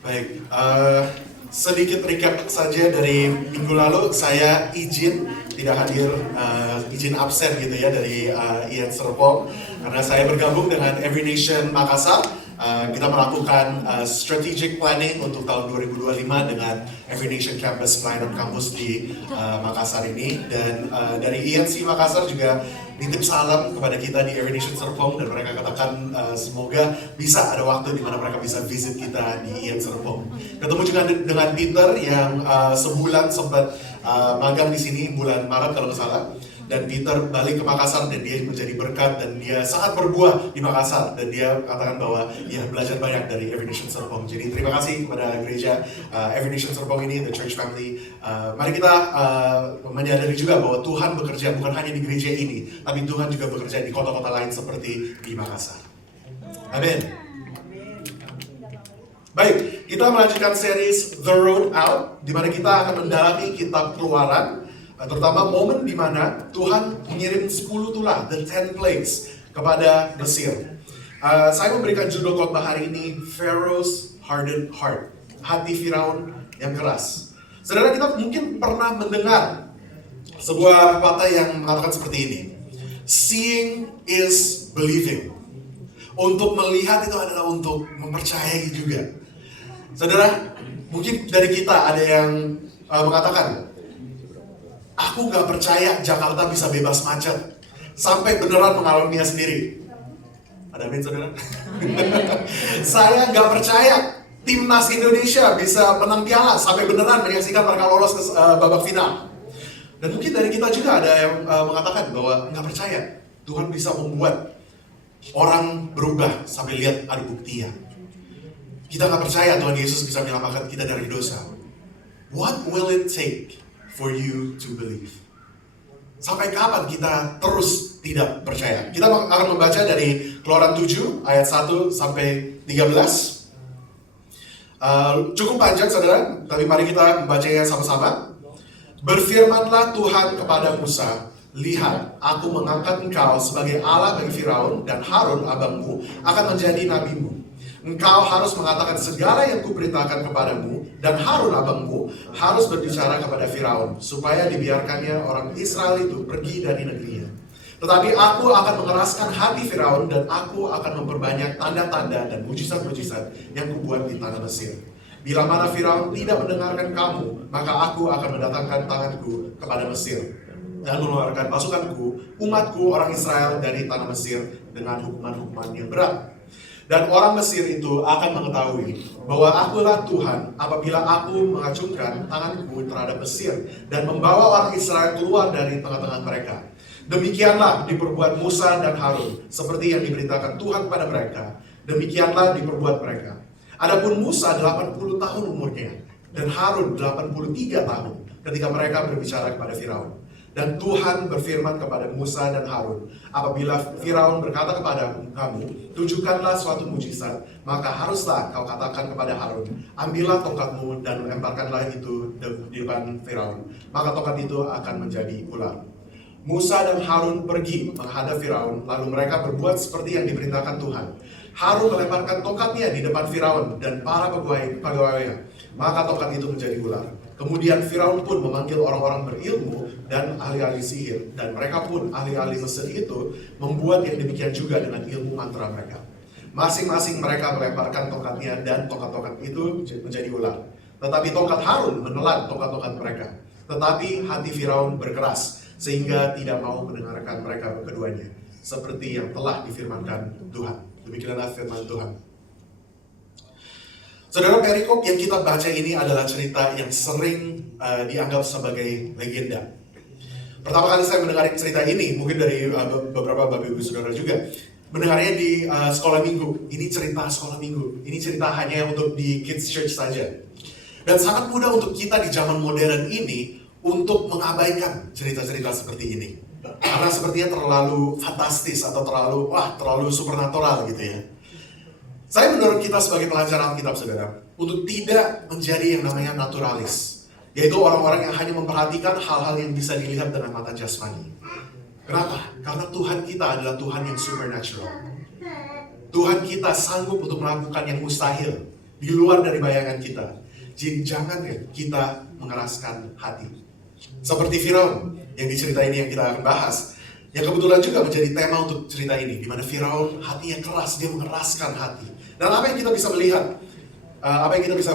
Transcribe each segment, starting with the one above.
Baik, sedikit recap saja dari minggu lalu. Saya tidak hadir, izin absen gitu ya dari Ian Serpong karena saya bergabung dengan Every Nation Makassar. Kita melakukan strategic planning untuk tahun 2025 dengan Every Nation Campus Pelayanan Kampus di Makassar ini, dan dari INC Makassar juga nitip salam kepada kita di Every Nation Serpong, dan mereka katakan semoga bisa ada waktu di mana mereka bisa visit kita di IN Serpong. Ketemu juga dengan Peter yang sebulan sempat magang di sini bulan Maret kalau nggak salah. Dan Peter balik ke Makassar dan dia menjadi berkat dan dia sangat berbuah di Makassar, dan dia katakan bahwa dia belajar banyak dari Every Nation Serpong. Jadi terima kasih kepada gereja Every Nation Serpong ini, the church family. Mari kita menyadari juga bahwa Tuhan bekerja bukan hanya di gereja ini, tapi Tuhan juga bekerja di kota-kota lain seperti di Makassar. Amin. Baik, kita melanjutkan series The Road Out, di mana kita akan mendalami kitab Keluaran, terutama momen di mana Tuhan mengirim 10 tulah, the 10 plagues, kepada Mesir. Saya memberikan judul khotbah hari ini, Pharaoh's Hardened Heart, hati Firaun yang keras. Saudara, kita mungkin pernah mendengar sebuah pepatah yang mengatakan seperti ini, seeing is believing. Untuk melihat itu adalah untuk mempercayai juga. Saudara, mungkin dari kita ada yang mengatakan, aku gak percaya Jakarta bisa bebas macet, sampai beneran mengalaminya sendiri. Ada amin, saudara? Saya gak percaya timnas Indonesia bisa menang piala, sampai beneran menyaksikan mereka lolos ke babak final. Dan mungkin dari kita juga ada yang mengatakan bahwa gak percaya Tuhan bisa membuat orang berubah sampai lihat ada buktinya. Kita gak percaya Tuhan Yesus bisa menyelamatkan kita dari dosa. What will it take for you to believe? Sampai kapan kita terus tidak percaya? Kita akan membaca dari Keluaran 7 ayat 1 sampai 13. Cukup panjang, saudara, tapi mari kita membacanya sama-sama. Berfirmanlah Tuhan kepada Musa, lihat, aku mengangkat engkau sebagai Allah bagi Firaun, dan Harun abangmu akan menjadi nabimu. Engkau harus mengatakan segala yang kuperintahkan kepadamu, dan Harun abangmu harus berbicara kepada Firaun, supaya dibiarkannya orang Israel itu pergi dari negerinya. Tetapi aku akan mengeraskan hati Firaun, dan aku akan memperbanyak tanda-tanda dan mujizat-mujizat yang kubuat di tanah Mesir. Bila mana Firaun tidak mendengarkan kamu, maka aku akan mendatangkan tanganku kepada Mesir, dan mengeluarkan pasukanku, umatku orang Israel dari tanah Mesir dengan hukuman-hukuman yang berat. Dan orang Mesir itu akan mengetahui bahwa akulah Tuhan apabila aku mengacungkan tanganku terhadap Mesir dan membawa orang Israel keluar dari tengah-tengah mereka. Demikianlah diperbuat Musa dan Harun, seperti yang diberitakan Tuhan kepada mereka. Demikianlah diperbuat mereka. Adapun Musa 80 tahun umurnya, dan Harun 83 tahun ketika mereka berbicara kepada Firaun. Dan Tuhan berfirman kepada Musa dan Harun, apabila Firaun berkata kepada kamu, tunjukkanlah suatu mujizat, maka haruslah kau katakan kepada Harun, ambillah tongkatmu dan lemparkanlah itu di depan Firaun, maka tongkat itu akan menjadi ular. Musa dan Harun pergi menghadap Firaun, lalu mereka berbuat seperti yang diperintahkan Tuhan. Harun melemparkan tongkatnya di depan Firaun dan para pegawainya, maka tongkat itu menjadi ular. Kemudian Firaun pun memanggil orang-orang berilmu dan ahli-ahli sihir, dan mereka pun ahli-ahli Mesir itu membuat yang demikian juga dengan ilmu mantra mereka. Masing-masing mereka melemparkan tongkatnya, dan tongkat-tongkat itu menjadi ular. Tetapi tongkat Harun menelan tongkat-tongkat mereka. Tetapi hati Firaun berkeras, sehingga tidak mau mendengarkan mereka keduanya, seperti yang telah difirmankan Tuhan. Demikianlah firman Tuhan. Saudara, perikop yang kita baca ini adalah cerita yang sering dianggap sebagai legenda. Pertama kali saya mendengar cerita ini, mungkin dari beberapa bapak ibu saudara juga, mendengarnya di sekolah minggu. Ini cerita sekolah minggu. Ini cerita hanya untuk di kids church saja. Dan sangat mudah untuk kita di zaman modern ini untuk mengabaikan cerita-cerita seperti ini. Karena sepertinya terlalu fantastis atau terlalu supernatural gitu ya. Saya menurut kita sebagai pelajar Alkitab, saudara, untuk tidak menjadi yang namanya naturalis, yaitu orang-orang yang hanya memperhatikan hal-hal yang bisa dilihat dengan mata jasmani. Kenapa? Karena Tuhan kita adalah Tuhan yang supernatural. Tuhan kita sanggup untuk melakukan yang mustahil. di luar dari bayangan kita. Jadi jangan ya kita mengeraskan hati. Seperti Firaun yang diceritain ini yang kita akan bahas. Yang kebetulan juga menjadi tema untuk cerita ini. Di mana Firaun hatinya keras, dia mengeraskan hati. Dan apa yang kita bisa melihat, apa yang kita bisa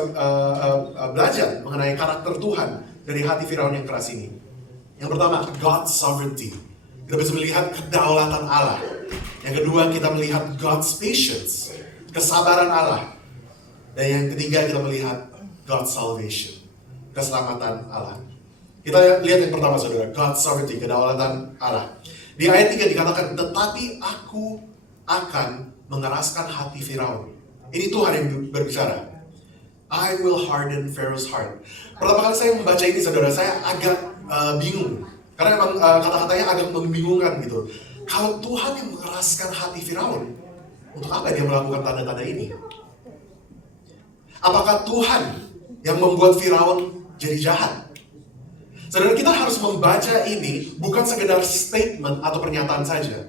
belajar mengenai karakter Tuhan dari hati Firaun yang keras ini. Yang pertama, God's sovereignty. Kita bisa melihat kedaulatan Allah. Yang kedua, kita melihat God's patience, kesabaran Allah. Dan yang ketiga, kita melihat God's salvation, keselamatan Allah. Kita lihat yang pertama, saudara, God's sovereignty, kedaulatan Allah. Di ayat 3 dikatakan, tetapi aku akan mengeraskan hati Firaun. Ini Tuhan yang berbicara. I will harden Pharaoh's heart. Pertama kali saya membaca ini, saudara, saya agak bingung. Karena memang kata-katanya agak membingungkan gitu. Kalau Tuhan yang mengeraskan hati Firaun, untuk apa dia melakukan tanda-tanda ini? Apakah Tuhan yang membuat Firaun jadi jahat? Saudara, kita harus membaca ini bukan sekedar statement atau pernyataan saja,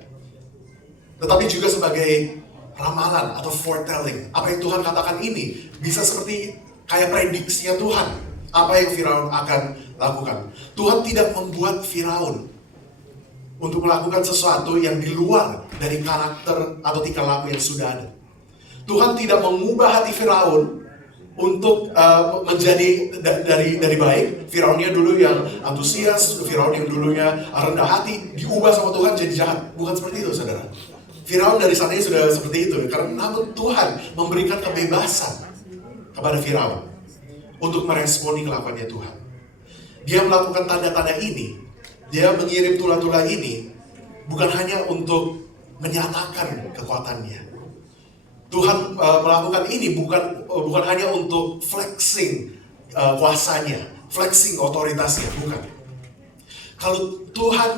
tetapi juga sebagai ramalan atau foretelling. Apa yang Tuhan katakan ini bisa seperti kayak prediksinya Tuhan. Apa yang Firaun akan lakukan. Tuhan tidak membuat Firaun untuk melakukan sesuatu yang di luar dari karakter atau tingkah laku yang sudah ada. Tuhan tidak mengubah hati Firaun untuk menjadi dari baik. Firaunnya dulu yang antusias, Firaun yang dulunya rendah hati, diubah sama Tuhan jadi jahat. Bukan seperti itu, saudara. Firaun dari sananya sudah seperti itu. Karena namun Tuhan memberikan kebebasan kepada Firaun untuk meresponi kelakuannya Tuhan. Dia melakukan tanda-tanda ini, dia mengirim tula-tula ini bukan hanya untuk menyatakan kekuatannya. Tuhan melakukan ini bukan hanya untuk flexing kuasanya, flexing otoritasnya, bukan. Kalau Tuhan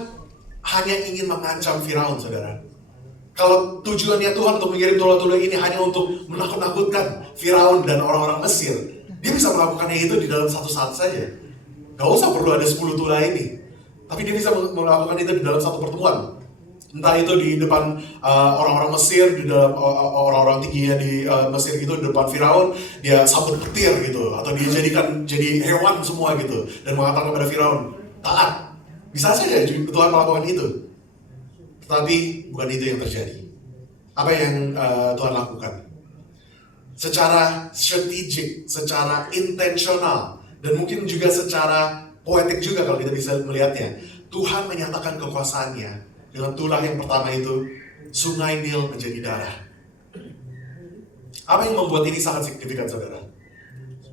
hanya ingin mengancam Firaun, saudara. Kalau tujuannya Tuhan untuk mengirim tula-tula ini hanya untuk menakut-nakutkan Firaun dan orang-orang Mesir, dia bisa melakukannya itu di dalam satu saat saja. Gak usah perlu ada 10 tula ini. Tapi dia bisa melakukan itu di dalam satu pertemuan. Entah itu di depan orang-orang Mesir, di dalam orang-orang tingginya di Mesir itu, di depan Firaun, dia sambut petir gitu. Atau dia jadikan jadi hewan semua gitu. Dan mengatakan kepada Firaun, taat. Bisa saja Tuhan melakukan itu. Tetapi bukan itu yang terjadi. Apa yang Tuhan lakukan? Secara strategik, secara intensional, dan mungkin juga secara poetik juga kalau kita bisa melihatnya. Tuhan menyatakan kekuasaannya dengan tulah yang pertama itu, sungai Nil menjadi darah. Apa yang membuat ini sangat signifikan, saudara?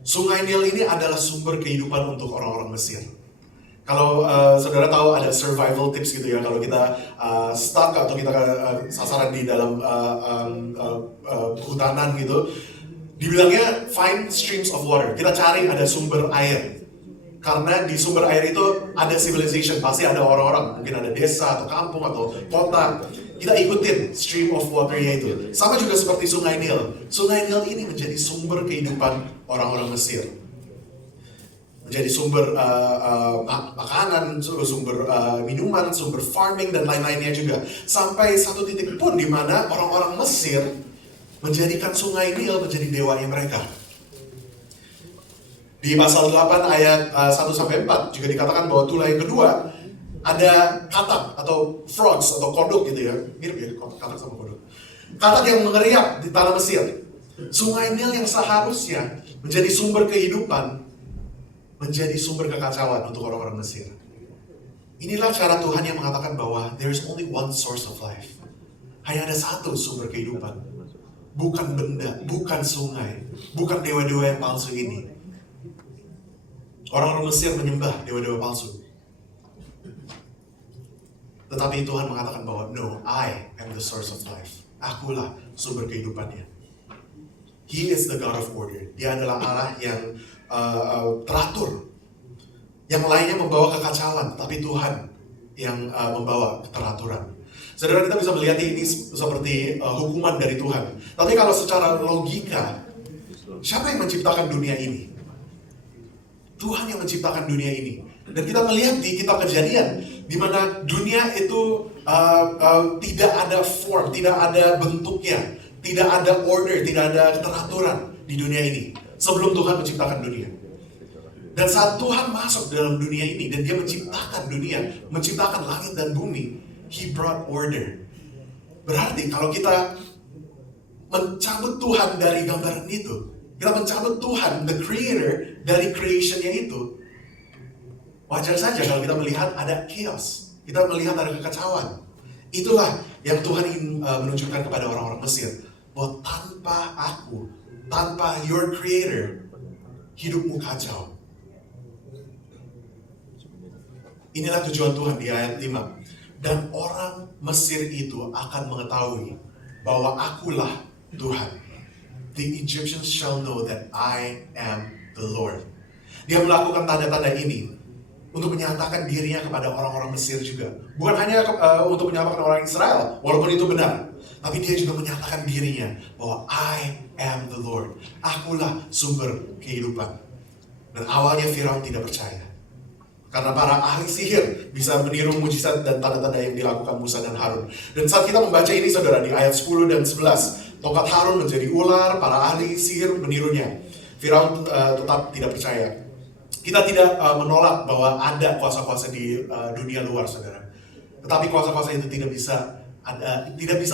Sungai Nil ini adalah sumber kehidupan untuk orang-orang Mesir. Kalau saudara tahu ada survival tips gitu ya, kalau kita stuck atau kita sasaran di dalam hutanan gitu, dibilangnya find streams of water. Kita cari ada sumber air. Karena di sumber air itu ada civilization, pasti ada orang-orang, mungkin ada desa atau kampung atau kota. Kita ikutin stream of water-nya itu. Sama juga seperti Sungai Nil. Sungai Nil ini menjadi sumber kehidupan orang-orang Mesir. Menjadi sumber makanan, sumber minuman, sumber farming, dan lain-lainnya juga. Sampai satu titik pun di mana orang-orang Mesir menjadikan Sungai Nil menjadi dewanya mereka. Di pasal 8 ayat 1-4 juga dikatakan bahwa tulah yang kedua ada katak atau frogs atau kodok gitu ya. Mirip ya katak sama kodok. Katak yang mengeriap di tanah Mesir. Sungai Nil yang seharusnya menjadi sumber kehidupan menjadi sumber kekacauan untuk orang-orang Mesir. Inilah cara Tuhan yang mengatakan bahwa there is only one source of life. Hanya ada satu sumber kehidupan. Bukan benda, bukan sungai, bukan dewa-dewa yang palsu ini. Orang-orang Mesir menyembah dewa-dewa palsu. Tetapi Tuhan mengatakan bahwa no, I am the source of life. Akulah sumber kehidupannya. He is the God of order. Dia adalah Allah yang teratur. Yang lainnya membawa kekacauan, tapi Tuhan yang membawa keteraturan. Saudara, kita bisa melihat ini seperti hukuman dari Tuhan. Tapi kalau secara logika, siapa yang menciptakan dunia ini? Tuhan yang menciptakan dunia ini. Dan kita melihat di kitab Kejadian, di mana dunia itu tidak ada form, tidak ada bentuknya, tidak ada order, tidak ada keteraturan. di dunia ini sebelum Tuhan menciptakan dunia. Dan saat Tuhan masuk dalam dunia ini dan dia menciptakan dunia, menciptakan langit dan bumi, He brought order. Berarti kalau kita mencabut Tuhan dari gambaran itu, kita mencabut Tuhan, the creator, dari creationnya itu, wajar saja kalau kita melihat ada chaos. Kita melihat ada kekacauan. Itulah yang Tuhan ingin menunjukkan kepada orang-orang Mesir. Bahwa tanpa aku, tanpa your creator, hidupmu kacau. Inilah tujuan Tuhan di ayat 5. Dan orang Mesir itu akan mengetahui bahwa akulah Tuhan. The Egyptians shall know that I am the Lord. Dia melakukan tanda-tanda ini untuk menyatakan dirinya kepada orang-orang Mesir juga. Bukan hanya untuk menyatakan orang Israel, walaupun itu benar. Tapi dia juga menyatakan dirinya bahwa I am the Lord. Akulah sumber kehidupan. Dan awalnya Firaun tidak percaya. Karena para ahli sihir bisa meniru mujizat dan tanda-tanda yang dilakukan Musa dan Harun. Dan saat kita membaca ini saudara, di ayat 10 dan 11, tongkat Harun menjadi ular, para ahli sihir menirunya. Firaun tetap tidak percaya. Kita tidak menolak bahwa ada kuasa-kuasa di dunia luar saudara. Tetapi kuasa-kuasa itu tidak bisa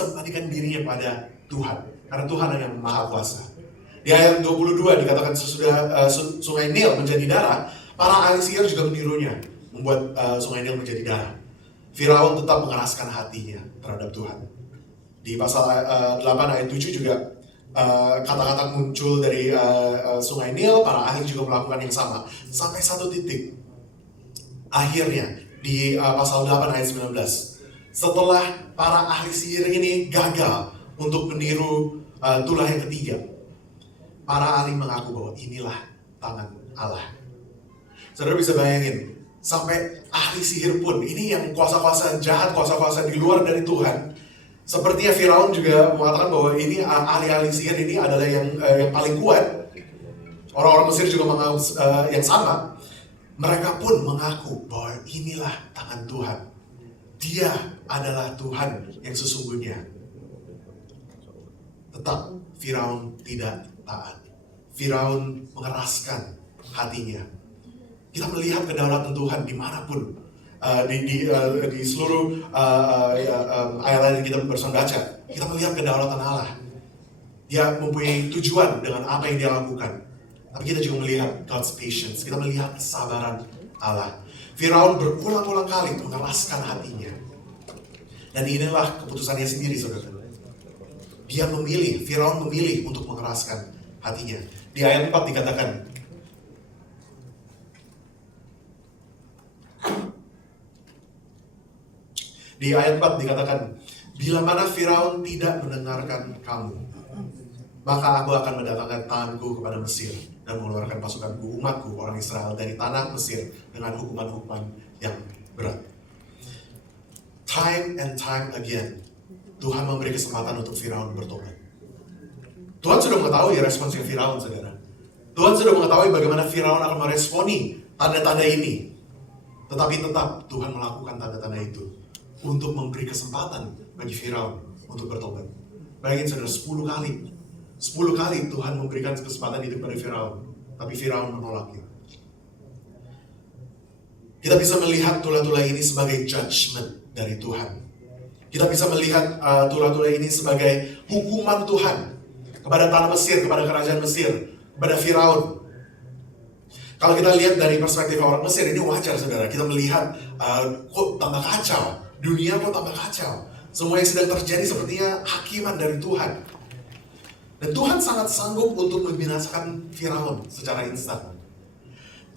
membandingkan dirinya pada Tuhan. Karena Tuhan yang maha kuasa. Di ayat 22 dikatakan sesudah sungai Nil menjadi darah, para ahli sihir juga menirunya, membuat sungai Nil menjadi darah. Firaun tetap mengeraskan hatinya terhadap Tuhan. Di pasal 8 ayat 7 juga kata-kata muncul dari sungai Nil, para ahli juga melakukan yang sama. Sampai satu titik, akhirnya di pasal 8 ayat 19, setelah para ahli sihir ini gagal untuk meniru tulah yang ketiga, para ahli mengaku bahwa inilah tangan Allah. Saudara bisa bayangin, sampai ahli sihir pun, ini yang kuasa-kuasa jahat, kuasa-kuasa di luar dari Tuhan. Sepertinya Firaun juga mengatakan bahwa ini ahli-ahli sihir ini adalah yang paling kuat. Orang-orang Mesir juga mengaku yang sama. Mereka pun mengaku bahwa inilah tangan Tuhan. Dia adalah Tuhan yang sesungguhnya. Tetap Firaun tidak taat. Firaun mengeraskan hatinya. Kita melihat kedaulatan Tuhan dimanapun, di seluruh ayat-ayat yang kita bersama baca, kita melihat kedaulatan Allah. Dia mempunyai tujuan dengan apa yang dia lakukan. Tapi kita juga melihat God's patience, kita melihat kesabaran Allah. Firaun berulang-ulang kali mengeraskan hatinya. Dan inilah keputusannya sendiri, saudara. Dia memilih, Firaun memilih untuk mengeraskan hatinya. Di ayat 4 dikatakan, bila mana Firaun tidak mendengarkan kamu, maka aku akan mendatangkan tanganku kepada Mesir dan mengeluarkan pasukanku, umatku, orang Israel dari tanah Mesir dengan hukuman-hukuman yang berat. Time and time again, Tuhan memberi kesempatan untuk Firaun bertobat. Tuhan sudah mengetahui responsnya Firaun, saudara. Tuhan sudah mengetahui bagaimana Firaun akan meresponi tanda-tanda ini. Tetapi tetap Tuhan melakukan tanda-tanda itu untuk memberi kesempatan bagi Firaun untuk bertobat. Bayangin saudara, 10 kali. 10 kali Tuhan memberikan kesempatan itu kepada Firaun. Tapi Firaun menolaknya. Kita bisa melihat tulah-tulah ini sebagai judgment dari Tuhan. Kita bisa melihat tulah-tulah ini sebagai hukuman Tuhan kepada tanah Mesir, kepada kerajaan Mesir, kepada Firaun. Kalau kita lihat dari perspektif orang Mesir, ini wajar saudara. Kita melihat kok tambah kacau. Dunia kok tambah kacau. Semua yang sedang terjadi sepertinya hakiman dari Tuhan. Dan Tuhan sangat sanggup untuk membinasakan Firaun secara instan.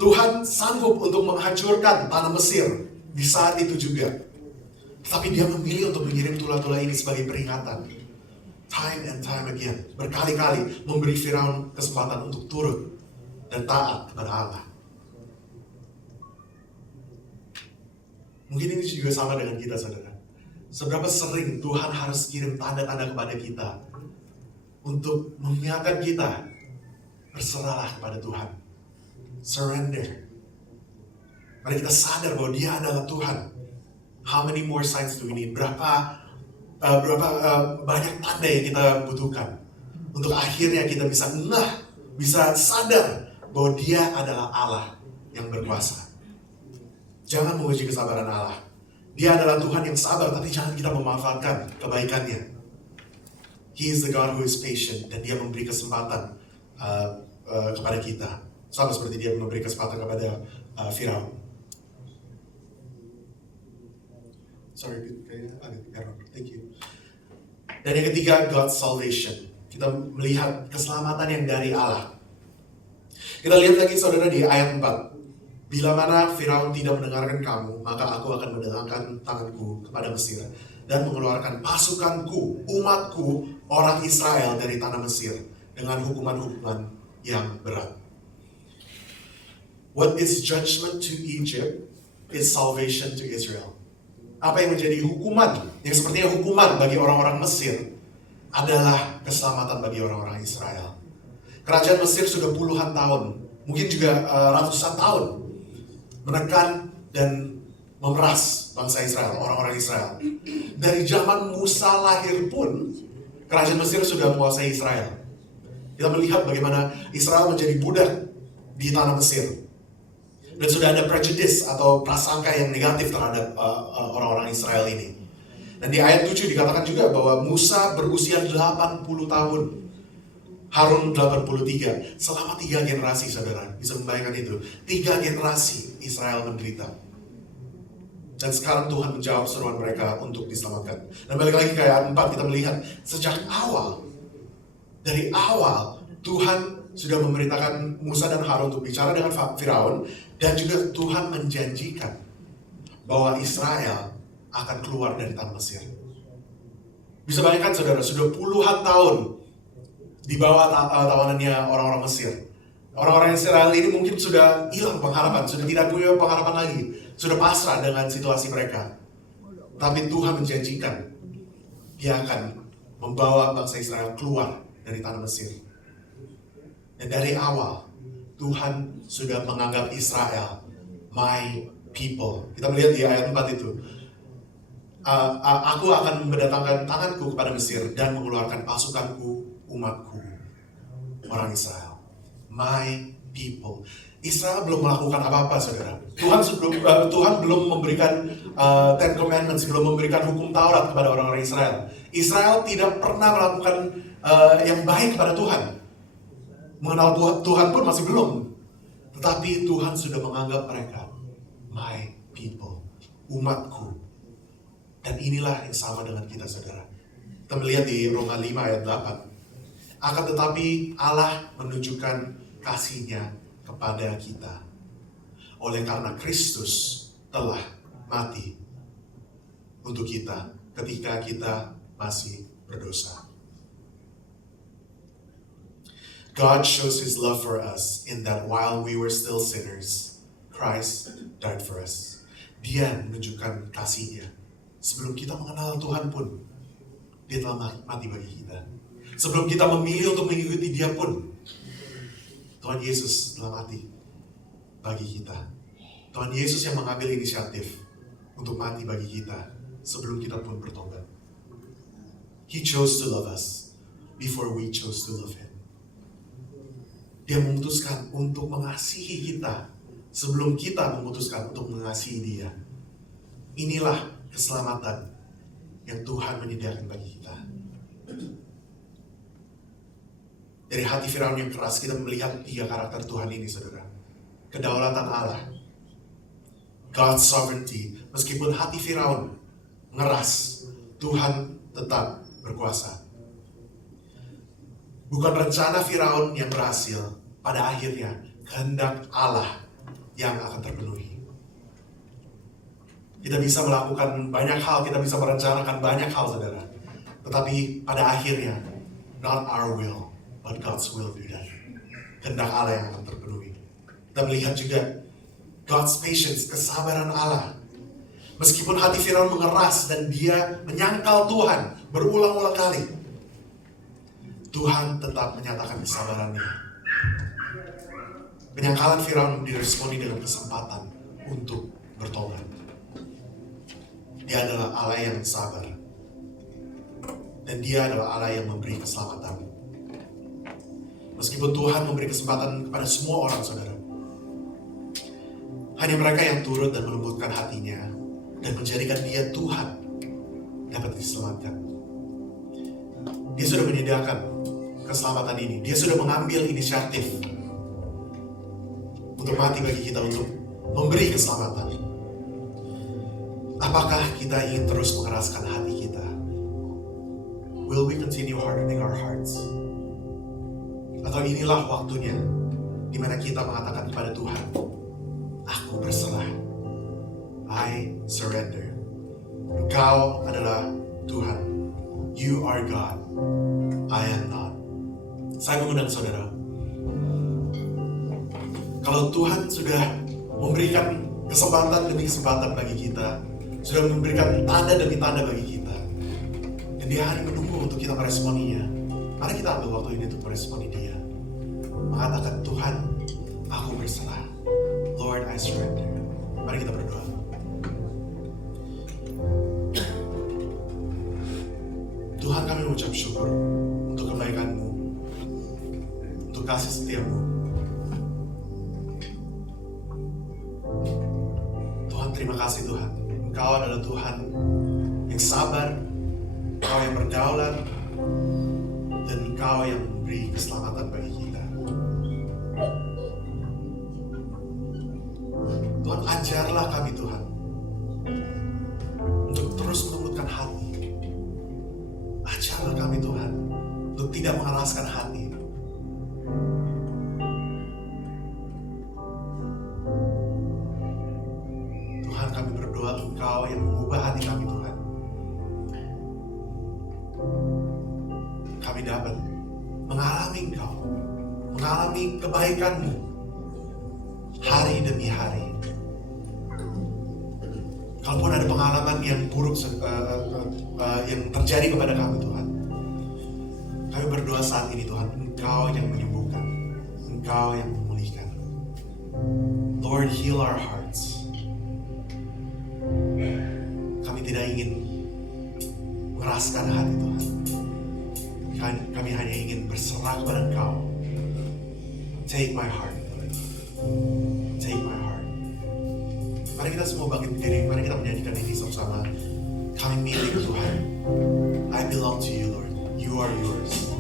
Tuhan sanggup untuk menghancurkan tanah Mesir di saat itu juga. Tapi dia memilih untuk mengirim tulah-tulah ini sebagai peringatan. Time and time again. Berkali-kali memberi Firaun kesempatan untuk turut dan taat kepada Allah. Mungkin ini juga sama dengan kita, saudara. Seberapa sering Tuhan harus kirim tanda-tanda kepada kita untuk mengingatkan kita, berserahlah kepada Tuhan. Surrender. Mari kita sadar bahwa Dia adalah Tuhan. How many more signs do we need? Berapa banyak tanda yang kita butuhkan untuk akhirnya kita bisa ngeh bisa sadar bahwa dia adalah Allah yang berkuasa. Jangan menguji kesabaran Allah. Dia adalah Tuhan yang sabar, tapi jangan kita memanfaatkan kebaikannya. He is the God who is patient, dan dia memberi kesempatan kepada kita. Sama seperti dia memberi kesempatan kepada Firaun. Sorry, kayaknya agak error. Thank you. Dan yang ketiga, God's salvation. Kita melihat keselamatan yang dari Allah. Kita lihat lagi saudara di ayat 4. Bila mana Firaun tidak mendengarkan kamu, maka aku akan mendengarkan tanganku kepada Mesir dan mengeluarkan pasukanku, umatku, orang Israel dari tanah Mesir dengan hukuman-hukuman yang berat. What is judgment to Egypt is salvation to Israel. Apa yang menjadi hukuman, yang sepertinya hukuman bagi orang-orang Mesir, adalah keselamatan bagi orang-orang Israel. Kerajaan Mesir sudah puluhan tahun, mungkin juga ratusan tahun, menekan dan memeras bangsa Israel, orang-orang Israel. Dari zaman Musa lahir pun, kerajaan Mesir sudah menguasai Israel. Kita melihat bagaimana Israel menjadi budak di tanah Mesir. Dan sudah ada prejudice atau prasangka yang negatif terhadap orang-orang Israel ini. Dan di ayat 7 dikatakan juga bahwa Musa berusia 80 tahun. Harun 83. Selama 3 generasi, saudara. Bisa membayangkan itu. 3 generasi Israel menderita. Dan sekarang Tuhan menjawab seruan mereka untuk diselamatkan. Dan balik lagi ke ayat 4, kita melihat sejak awal, dari awal, Tuhan sudah memerintahkan Musa dan Harun untuk bicara dengan Firaun. Dan juga Tuhan menjanjikan bahwa Israel akan keluar dari tanah Mesir. Bisa bayangkan saudara, sudah puluhan tahun di bawah tawanannya orang-orang Mesir. Orang-orang Israel ini mungkin sudah hilang pengharapan, sudah tidak punya pengharapan lagi, sudah pasrah dengan situasi mereka. Tapi Tuhan menjanjikan Dia akan membawa bangsa Israel keluar dari tanah Mesir. Dan dari awal Tuhan sudah menganggap Israel my people. Kita melihat di ayat 4 itu. Aku akan mendatangkan tanganku kepada Mesir dan mengeluarkan pasukanku, umatku, orang Israel. My people. Israel belum melakukan apa-apa, saudara. Tuhan belum memberikan Ten Commandments, belum memberikan hukum Taurat kepada orang-orang Israel. Israel tidak pernah melakukan yang baik kepada Tuhan. Mengenal Tuhan pun masih belum. Tetapi Tuhan sudah menganggap mereka my people, umatku. Dan inilah yang sama dengan kita, saudara. Kita melihat di Roma 5 ayat 8. Akan tetapi Allah menunjukkan kasih-Nya kepada kita oleh karena Kristus telah mati untuk kita ketika kita masih berdosa. God shows His love for us in that while we were still sinners, Christ died for us. Dia menunjukkan kasih-Nya. Sebelum kita mengenal Tuhan pun, Dia telah mati bagi kita. Sebelum kita memilih untuk mengikuti Dia pun, Tuhan Yesus telah mati bagi kita. Tuhan Yesus yang mengambil inisiatif untuk mati bagi kita sebelum kita pun bertobat. He chose to love us before we chose to love Him. Dia memutuskan untuk mengasihi kita sebelum kita memutuskan untuk mengasihi Dia. Inilah keselamatan yang Tuhan menyediakan bagi kita. Dari hati Firaun yang keras, kita melihat 3 karakter Tuhan ini, saudara. Kedaulatan Allah, God's sovereignty. Meskipun hati Firaun ngeras, Tuhan tetap berkuasa. Bukan rencana Firaun yang berhasil, pada akhirnya kehendak Allah yang akan terpenuhi. Kita bisa melakukan banyak hal, kita bisa merencanakan banyak hal, saudara. Tetapi pada akhirnya, not our will, but God's will do that. Kehendak Allah yang akan terpenuhi. Kita melihat juga God's patience, kesabaran Allah. Meskipun hati Firaun mengeras dan dia menyangkal Tuhan berulang-ulang kali, Tuhan tetap menyatakan kesabarannya. Penyangkalan Firaun diresponi dengan kesempatan untuk bertobat. Dia adalah Allah yang sabar. Dan Dia adalah Allah yang memberi keselamatan. Meskipun Tuhan memberi kesempatan kepada semua orang, saudara, hanya mereka yang turut dan melembutkan hatinya dan menjadikan dia Tuhan dapat diselamatkan. Dia sudah menyediakan keselamatan ini. Dia sudah mengambil inisiatif untuk mati bagi kita, untuk memberi keselamatan. Apakah kita ingin terus mengeraskan hati kita? Will we continue hardening our hearts? Atau inilah waktunya di mana kita mengatakan kepada Tuhan, aku berserah. I surrender. Engkau adalah Tuhan. You are God. I am not. Saya mengundang saudara, kalau Tuhan sudah memberikan kesempatan demi kesempatan bagi kita, sudah memberikan tanda demi tanda bagi kita, dan Dia hanya menunggu untuk kita meresponinya, mari kita ambil waktu ini untuk meresponi Dia. Mengatakan, Tuhan, aku berserah. Lord, I surrender. Mari kita berdoa. Tuhan, kami mengucap syukur untuk kebaikan-Mu, untuk kasih setia-Mu. Tuhan, terima kasih Tuhan. Engkau adalah Tuhan yang sabar, Engkau yang berdaulat, dan Engkau yang memberi keselamatan bagi kita. Tuhan, ajarlah kami Tuhan untuk terus melembutkan hati. Ajarlah kami Tuhan untuk tidak mengeraskan hati. Tuhan, kami berdoa Engkau yang mengubah hati kami Tuhan. Kami dapat mengalami Engkau, mengalami kebaikan-Mu hari demi hari. Kalaupun ada pengalaman yang buruk yang terjadi kepada kami Tuhan, kami berdoa saat ini Tuhan, Engkau yang menyembuhkan, Engkau yang memulihkan. Lord, heal our hearts. Kami tidak ingin mengeraskan hati Tuhan. Kami hanya ingin berserah kepada Engkau. Take my heart, Lord. Take my heart. Mari kita semua bangkit berdiri. Mari kita menyanyikan ini sama-sama. Kami milik Tuhan. I belong to you, Lord. You are yours.